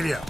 Giddy up.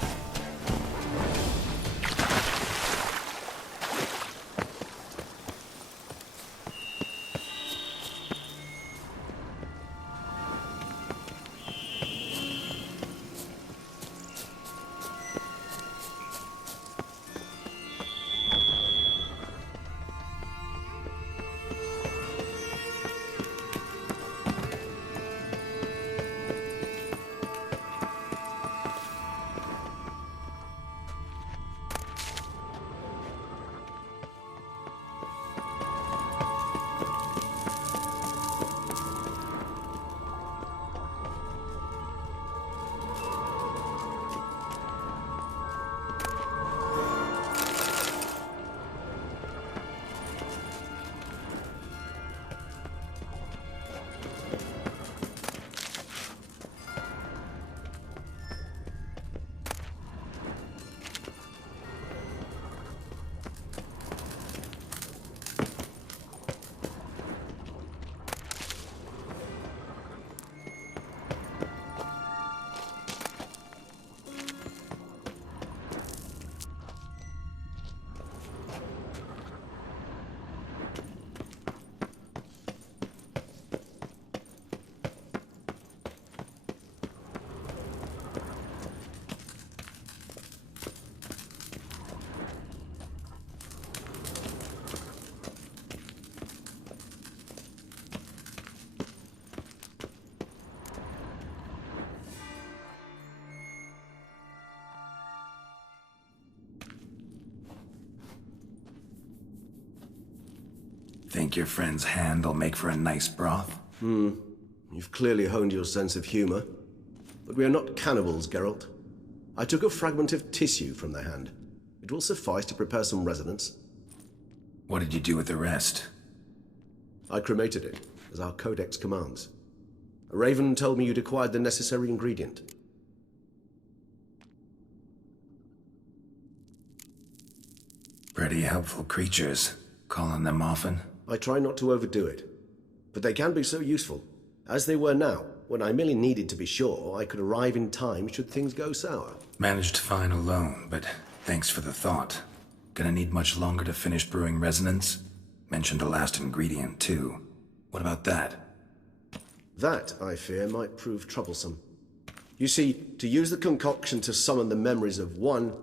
Think your friend's hand will make for a nice broth? You've clearly honed your sense of humor. But we are not cannibals, Geralt. I took a fragment of tissue from their hand. It will suffice to prepare some resonance. What did you do with the rest? I cremated it, as our codex commands. A raven told me you'd acquired the necessary ingredient. Pretty helpful creatures. Call on them often? I try not to overdo it, but they can be so useful, as they were now, when I merely needed to be sure I could arrive in time should things go sour. Managed fine alone, but thanks for the thought. Gonna need much longer to finish brewing resonance? Mentioned the last ingredient, too. What about that? That, I fear, might prove troublesome. You see, to use the concoction to summon the memories of one,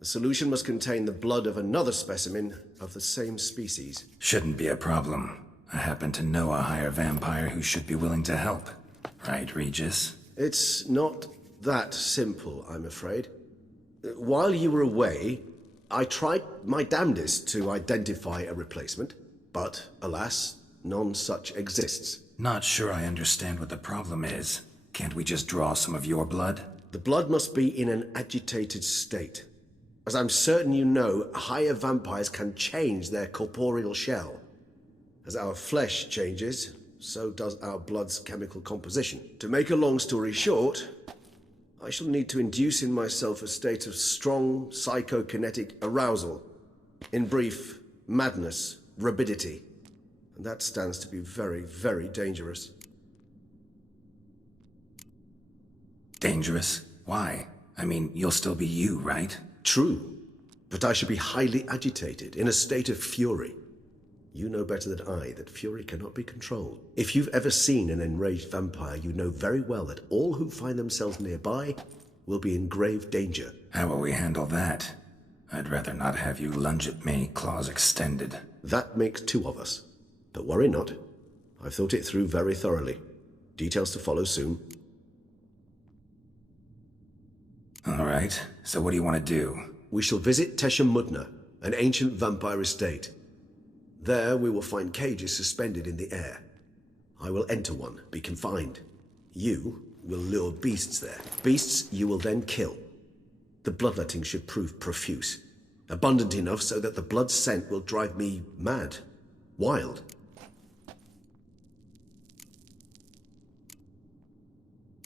the solution must contain the blood of another specimen of the same species. Shouldn't be a problem. I happen to know a higher vampire who should be willing to help. Right, Regis? It's not that simple, I'm afraid. While you were away, I tried my damnedest to identify a replacement, but alas, none such exists. Not sure I understand what the problem is. Can't we just draw some of your blood? The blood must be in an agitated state. As I'm certain you know, higher vampires can change their corporeal shell. As our flesh changes, so does our blood's chemical composition. To make a long story short, I shall need to induce in myself a state of strong psychokinetic arousal. In brief, madness, rabidity. And that stands to be very, very dangerous. Dangerous? Why? I mean, you'll still be you, right? True, but I should be highly agitated, in a state of fury. You know better than I that fury cannot be controlled. If you've ever seen an enraged vampire, you know very well that all who find themselves nearby will be in grave danger. How will we handle that? I'd rather not have you lunge at me, claws extended. That makes two of us. But worry not. I've thought it through very thoroughly. Details to follow soon. All right, so what do you want to do? We shall visit Tesha Mudna, an ancient vampire estate. There we will find cages suspended in the air. I will enter one, be confined. You will lure beasts there. Beasts you will then kill. The bloodletting should prove profuse. Abundant enough so that the blood scent will drive me mad. Wild.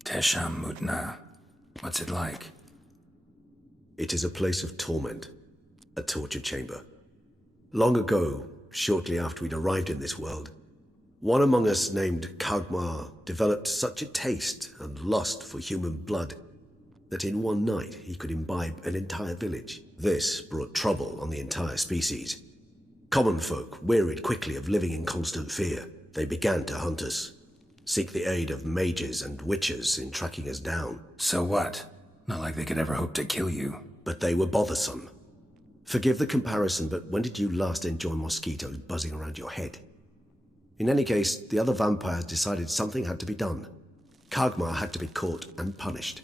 Tesha Mudna. What's it like? It is a place of torment. A torture chamber. Long ago, shortly after we'd arrived in this world, one among us named Kagmar developed such a taste and lust for human blood that in one night he could imbibe an entire village. This brought trouble on the entire species. Common folk wearied quickly of living in constant fear. They began to hunt us, seek the aid of mages and witches in tracking us down. So what? Not like they could ever hope to kill you. But they were bothersome. Forgive the comparison, but when did you last enjoy mosquitoes buzzing around your head? In any case, the other vampires decided something had to be done. Kagmar had to be caught and punished.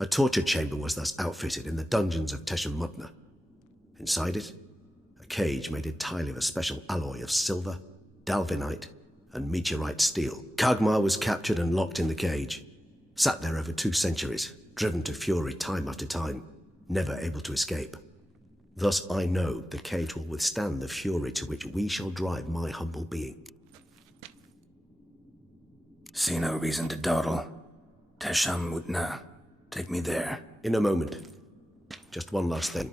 A torture chamber was thus outfitted in the dungeons of Toussaint. Inside it, a cage made entirely of a special alloy of silver, dalvinite, and meteorite steel. Kagmar was captured and locked in the cage, sat there over 2 centuries, driven to fury time after time, never able to escape. Thus I know the cage will withstand the fury to which we shall drive my humble being. See no reason to dawdle. Toussaint. Take me there. In a moment. Just one last thing.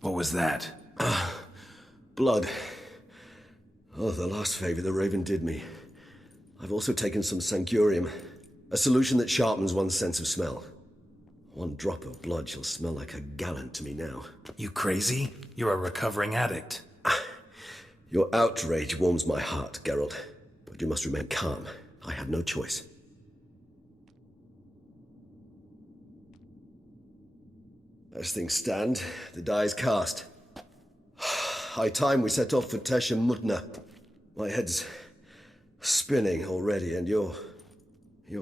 What was that? Blood. Oh, the last favor the Raven did me. I've also taken some Sancurium, a solution that sharpens one's sense of smell. 1 drop of blood shall smell like a gallon to me now. You crazy? You're a recovering addict. Your outrage warms my heart, Geralt, but you must remain calm. I had no choice. As things stand, the die is cast. High time we set off for Toussaint. My head's spinning already, and you're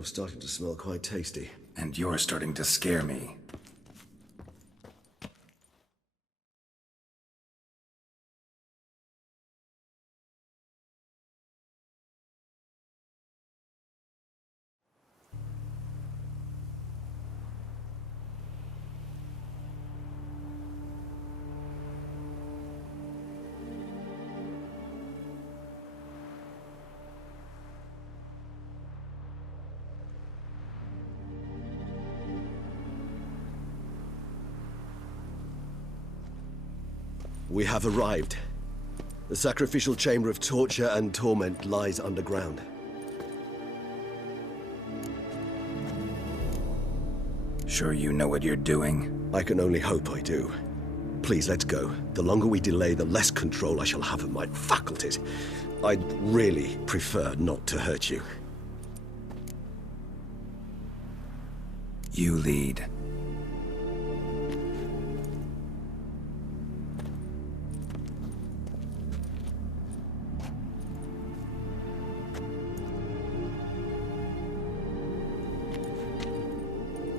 starting to smell quite tasty. And you're starting to scare me. We have arrived. The sacrificial chamber of torture and torment lies underground. Sure you know what you're doing? I can only hope I do. Please, let's go. The longer we delay, the less control I shall have of my faculties. I'd really prefer not to hurt you. You lead.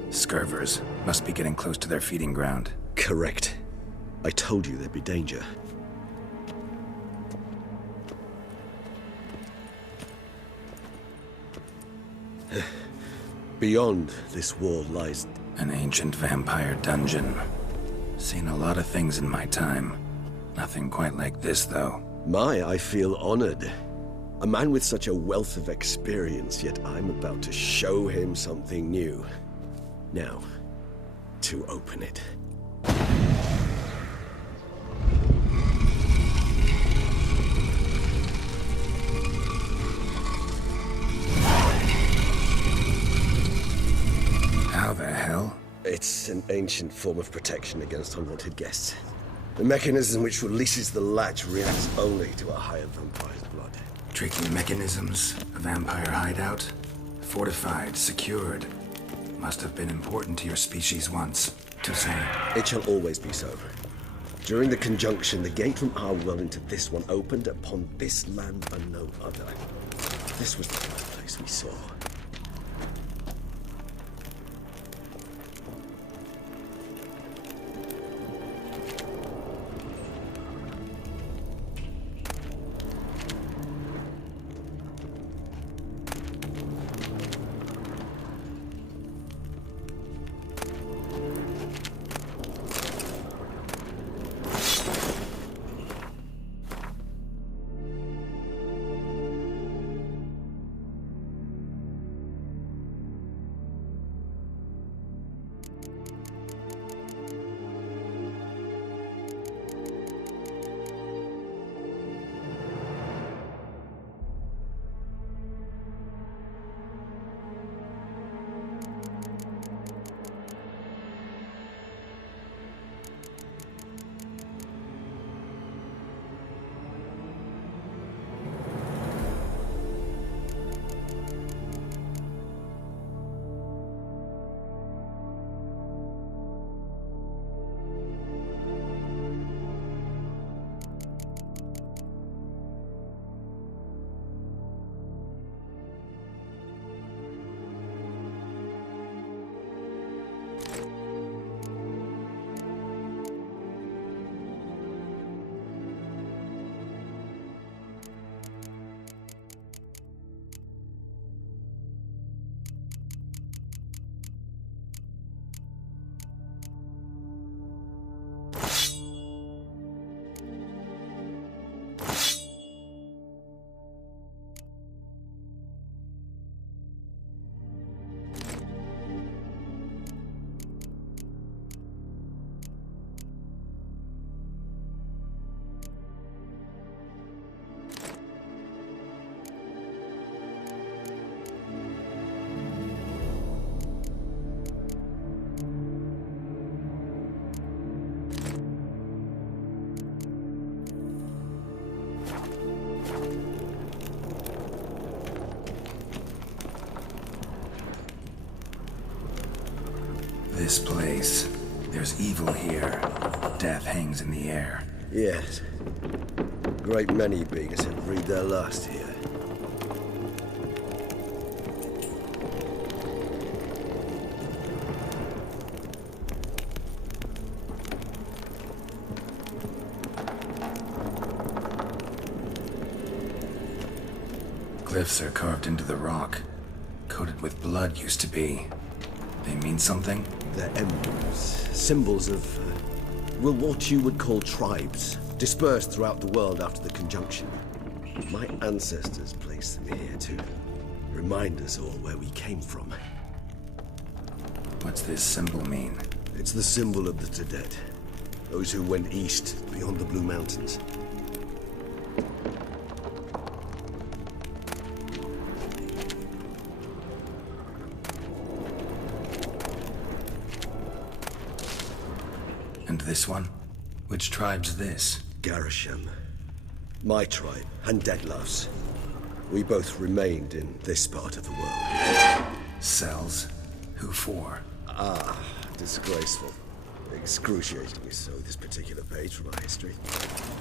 Scurvers must be getting close to their feeding ground. Correct. I told you there'd be danger. Beyond this wall lies... An ancient vampire dungeon. Seen a lot of things in my time. Nothing quite like this, though. I feel honored. A man with such a wealth of experience, yet I'm about to show him something new. Now, to open it. How the hell? It's an ancient form of protection against unwanted guests. The mechanism which releases the latch reacts only to a higher vampire's blood. Tricky mechanisms, a vampire hideout. Fortified, secured. Must have been important to your species once, Toussaint. It shall always be so. During the conjunction, the gate from our world into this one opened upon this land and no other. This was the first place we saw. This place. There's evil here. Death hangs in the air. Yes. A great many beings have breathed their last here. Glyphs are carved into the rock. Coated with blood used to be. They mean something? They're emblems, symbols of, well, what you would call tribes, dispersed throughout the world after the conjunction. My ancestors placed them here to remind us all where we came from. What's this symbol mean? It's the symbol of the dead, those who went east beyond the Blue Mountains. And this one? Which tribe's this? Garisham. My tribe, and Deadlough's. We both remained in this part of the world. Cells? Who for? Disgraceful. Excruciatingly so, this particular page from our history.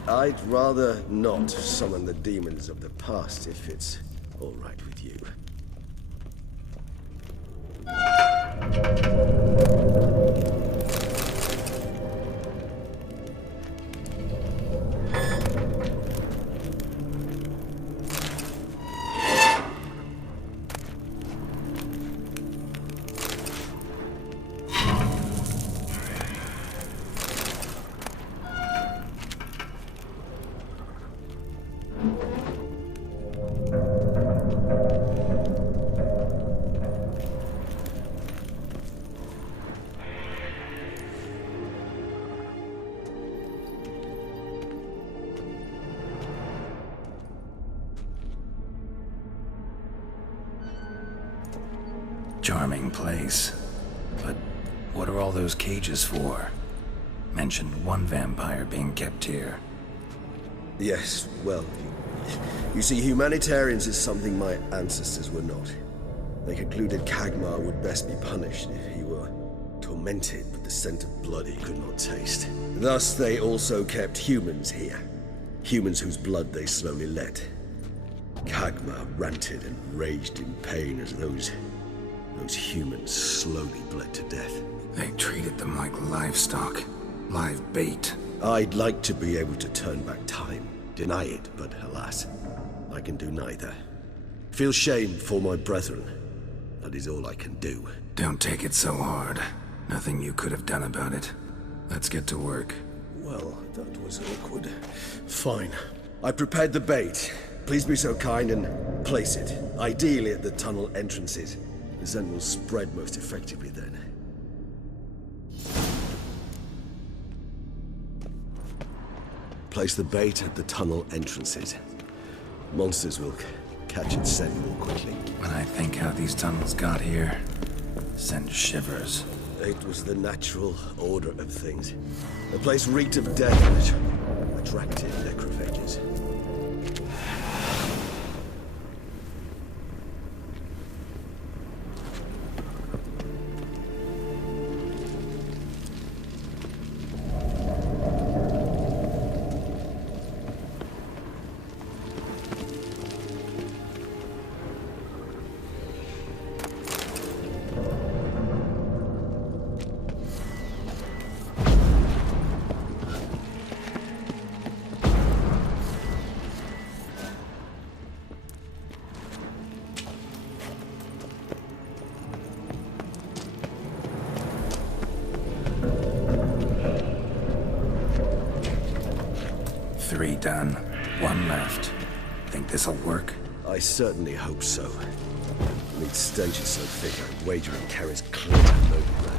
I'd rather not summon the demons of the past if it's all right with you. Charming place. But what are all those cages for? Mentioned one vampire being kept here. Yes, well, you see, humanitarians is something my ancestors were not. They concluded Kagmar would best be punished if he were tormented with the scent of blood he could not taste. Thus, they also kept humans here. Humans whose blood they slowly let. Kagmar ranted and raged in pain as those humans slowly bled to death. They treated them like livestock. Live bait. I'd like to be able to turn back time, deny it, but alas, I can do neither. Feel shame for my brethren. That is all I can do. Don't take it so hard. Nothing you could have done about it. Let's get to work. Well, that was awkward. Fine. I prepared the bait. Please be so kind and place it, ideally at the tunnel entrances. The scent will spread most effectively then. Place the bait at the tunnel entrances. Monsters will catch its scent more quickly. When I think how these tunnels got here, send shivers. It was the natural order of things. The place reeked of death and attracted necrophages. Three done. One left. Think this'll work? I certainly hope so. The stench is so thick, I wager it carries clear no blood.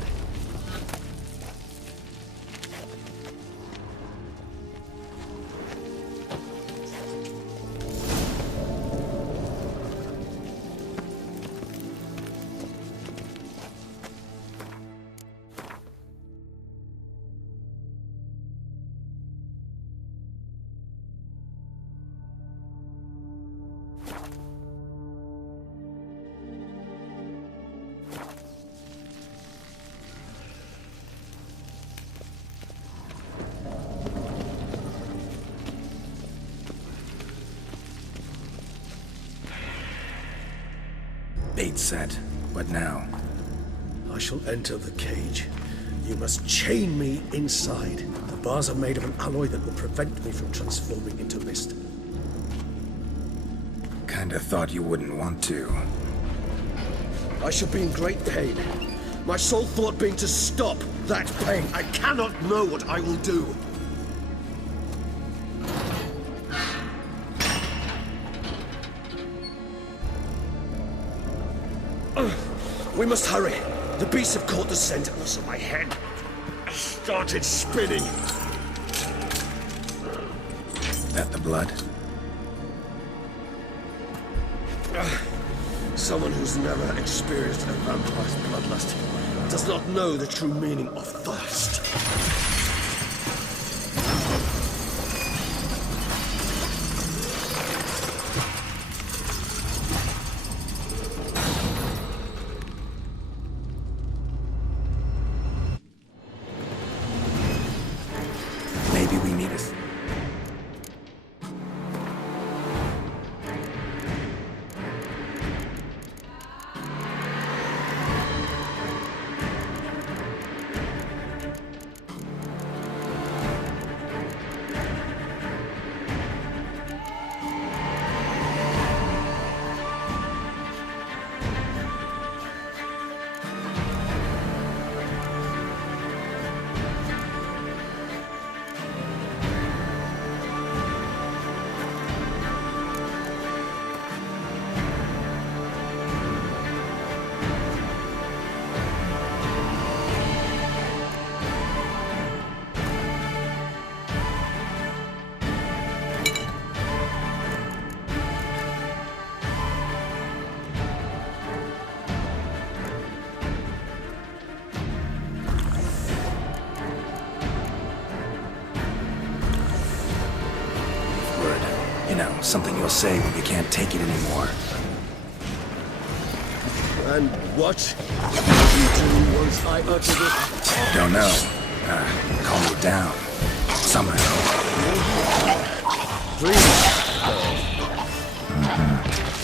It's set. What now? I shall enter the cage. You must chain me inside. The bars are made of an alloy that will prevent me from transforming into mist. Kinda thought you wouldn't want to. I shall be in great pain. My sole thought being to stop that pain. I cannot know what I will do. We must hurry. The beasts have caught the scent, and also my head started spinning. That the blood? Someone who's never experienced a vampire's bloodlust does not know the true meaning of thirst. Maybe we need us. You know, something you'll say when you can't take it anymore. And what did you do once I uttered it? Don't know. Calm me down. Somehow. Please.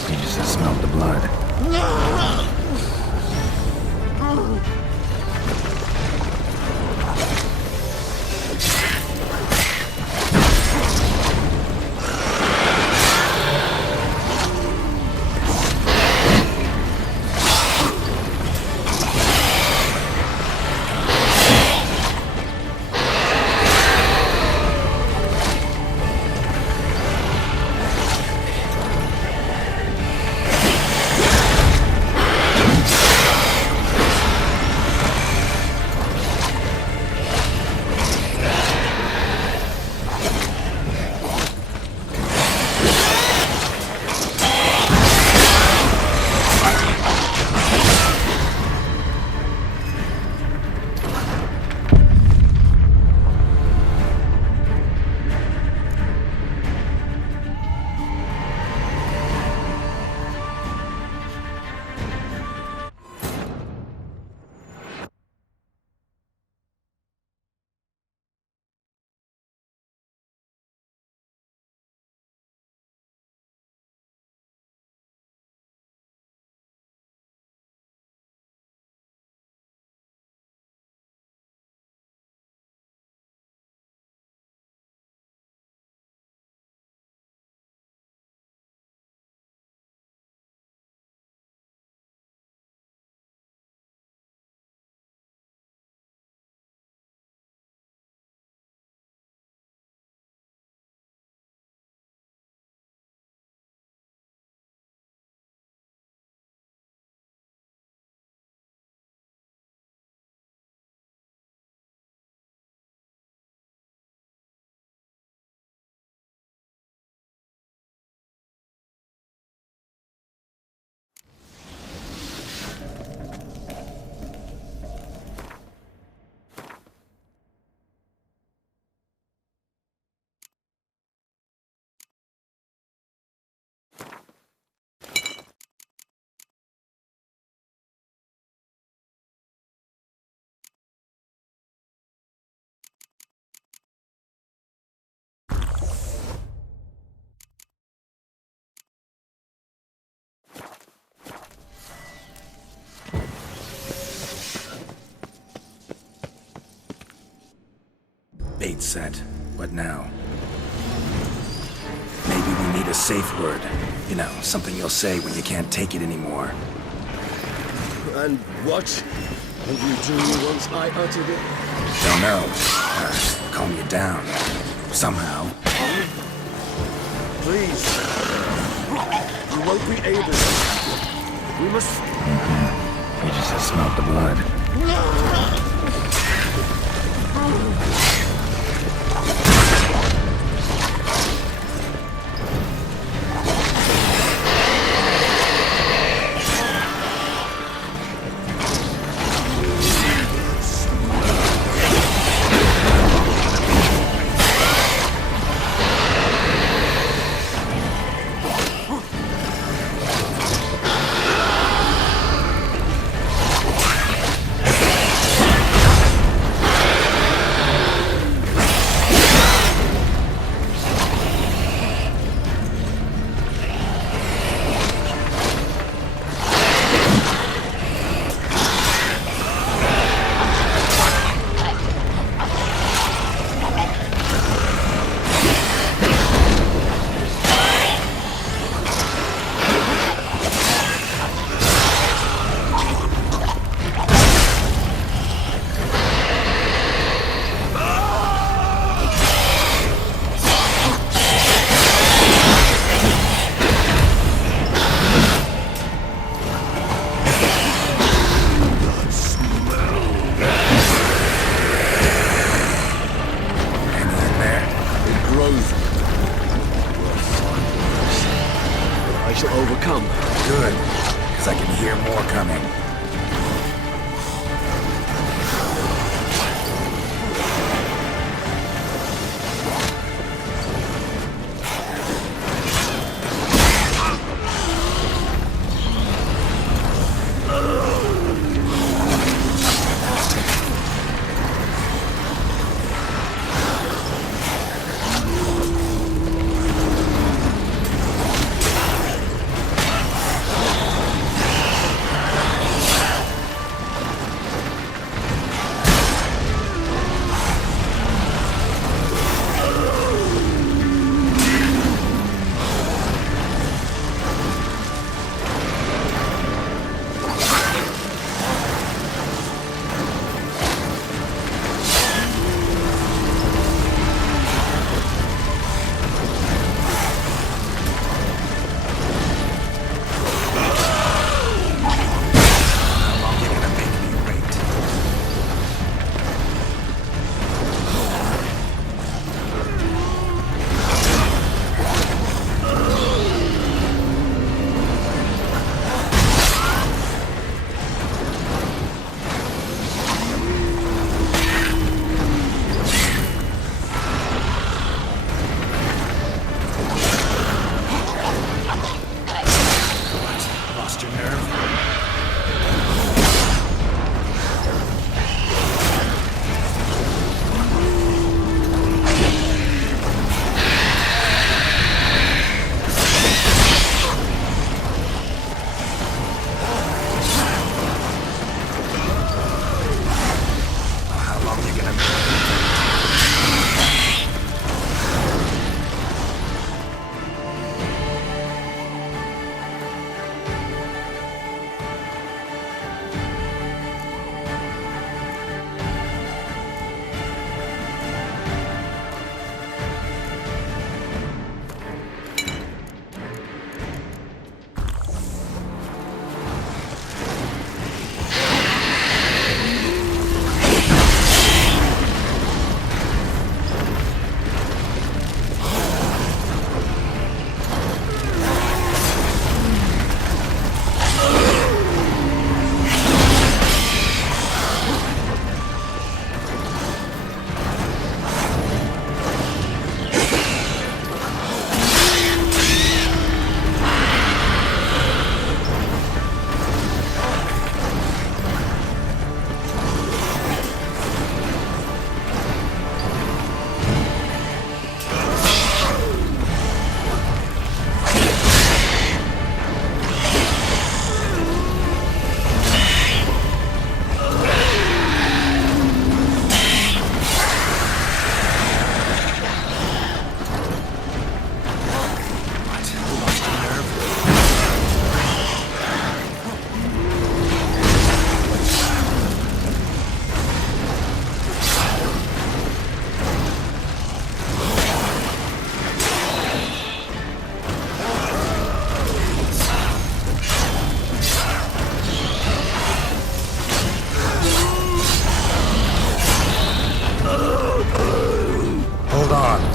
Regis has smelled the blood. Bait set. What now? Maybe we need a safe word. You know, something you'll say when you can't take it anymore. And what would you do once I uttered it? Don't know. Calm you down. Somehow. Please. You won't be able to. We must... Regis has smelled the blood.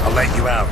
I'll let you out.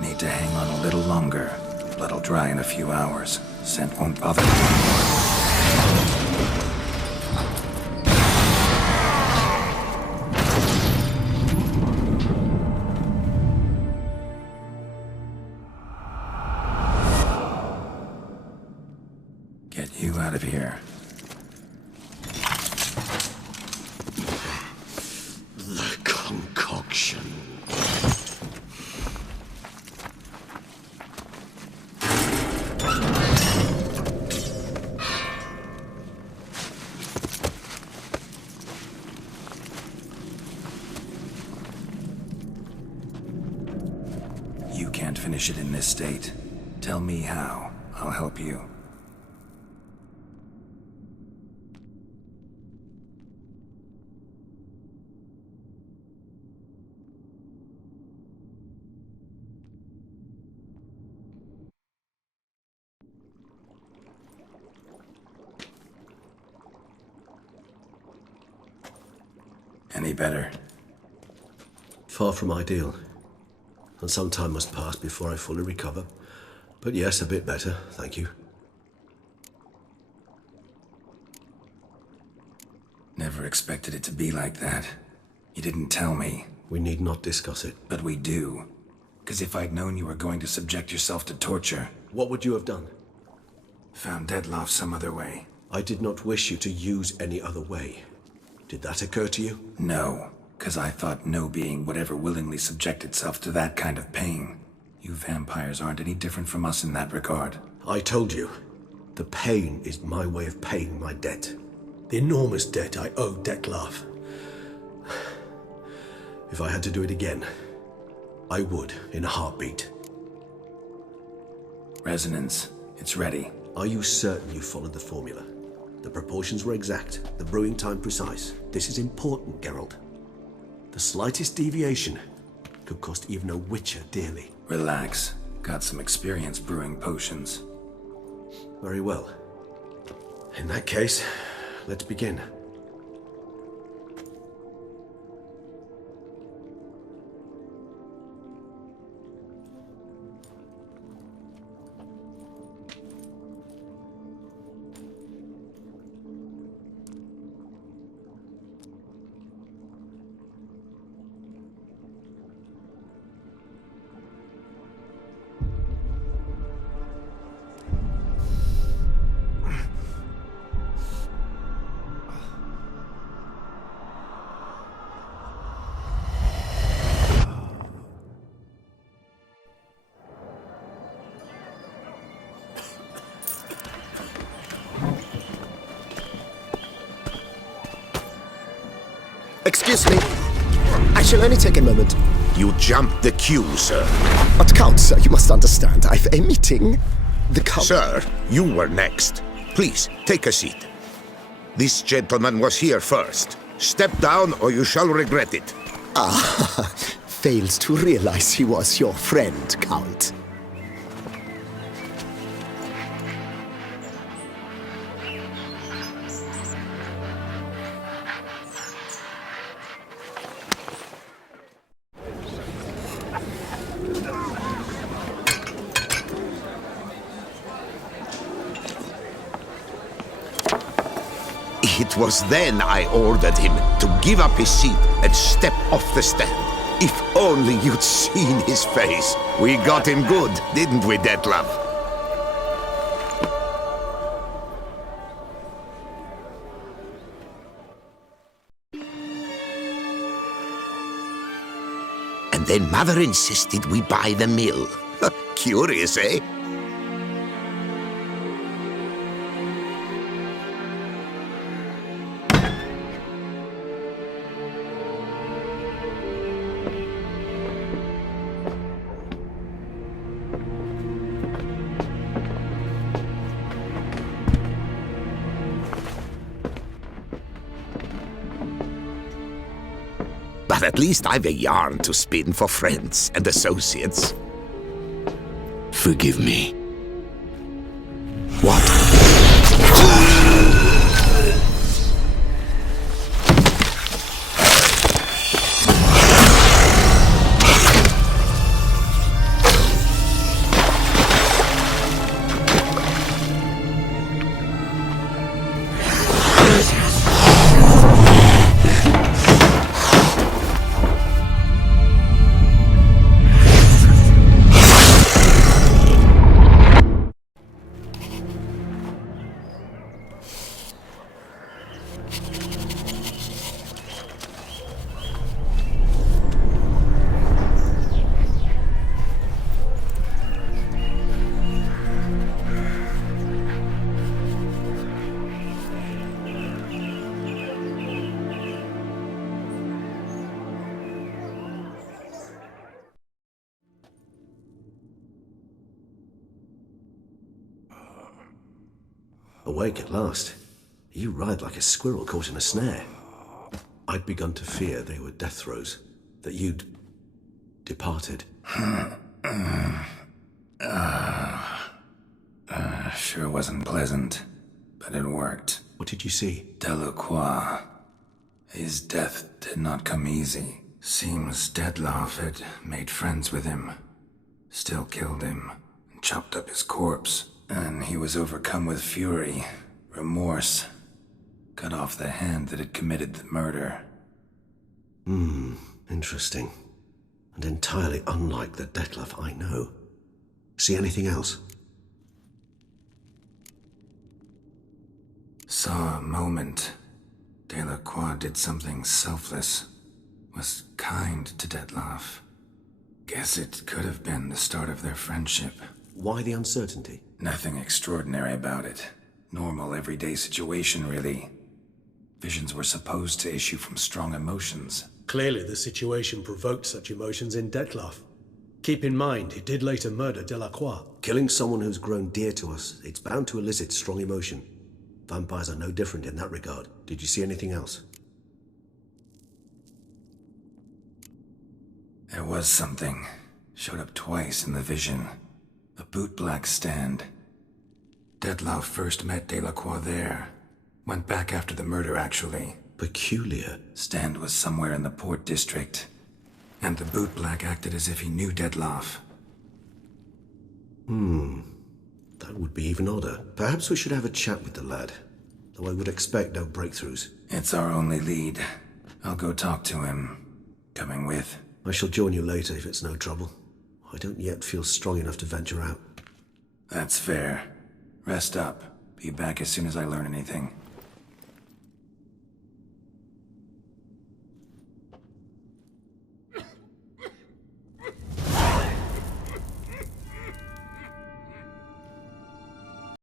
Need to hang on a little longer. Blood'll dry in a few hours. Scent won't bother me anymore. Get you out of here. The concoction. You can't finish it in this state. Tell me how. I'll help you. Any better? Far from ideal. And some time must pass before I fully recover. But yes, a bit better, thank you. Never expected it to be like that. You didn't tell me. We need not discuss it. But we do. Because if I'd known you were going to subject yourself to torture... What would you have done? Found Deadloff some other way. I did not wish you to use any other way. Did that occur to you? No. Because I thought no being would ever willingly subject itself to that kind of pain. You vampires aren't any different from us in that regard. I told you. The pain is my way of paying my debt. The enormous debt I owe Dettlaff. If I had to do it again, I would, in a heartbeat. Resonance. It's ready. Are you certain you followed the formula? The proportions were exact, the brewing time precise. This is important, Geralt. The slightest deviation could cost even a witcher dearly. Relax. Got some experience brewing potions. Very well. In that case, let's begin. Excuse me. I shall only take a moment. You jumped the queue, sir. But Count, sir, you must understand. I've a meeting. The Count... Sir, you were next. Please, take a seat. This gentleman was here first. Step down or you shall regret it. Ah, fails to realize he was your friend, Count. It was then I ordered him to give up his seat and step off the stand. If only you'd seen his face. We got him good, didn't we, Dettlaff? And then Mother insisted we buy the mill. Curious, eh? But at least I've a yarn to spin for friends and associates. Forgive me. What? Awake at last. You ride like a squirrel caught in a snare. I'd begun to fear they were death throes, that you'd departed. Sure wasn't pleasant, but it worked. What did you see? Delacroix. His death did not come easy. Seems Dettlaff had made friends with him. Still killed him, and chopped up his corpse. And he was overcome with fury, remorse. Cut off the hand that had committed the murder. Interesting. And entirely unlike the Dettlaff I know. See anything else? Saw a moment. Delacroix did something selfless. Was kind to Dettlaff. Guess it could have been the start of their friendship. Why the uncertainty? Nothing extraordinary about it. Normal, everyday situation, really. Visions were supposed to issue from strong emotions. Clearly the situation provoked such emotions in Dettlaff. Keep in mind, he did later murder Delacroix. Killing someone who's grown dear to us, it's bound to elicit strong emotion. Vampires are no different in that regard. Did you see anything else? There was something. Showed up twice in the vision. A bootblack stand. Dettlaff first met Delacroix there. Went back after the murder, actually. Peculiar. Stand was somewhere in the Port District. And the bootblack acted as if he knew Dettlaff. That would be even odder. Perhaps we should have a chat with the lad. Though I would expect no breakthroughs. It's our only lead. I'll go talk to him. Coming with? I shall join you later if it's no trouble. I don't yet feel strong enough to venture out. That's fair. Rest up. Be back as soon as I learn anything.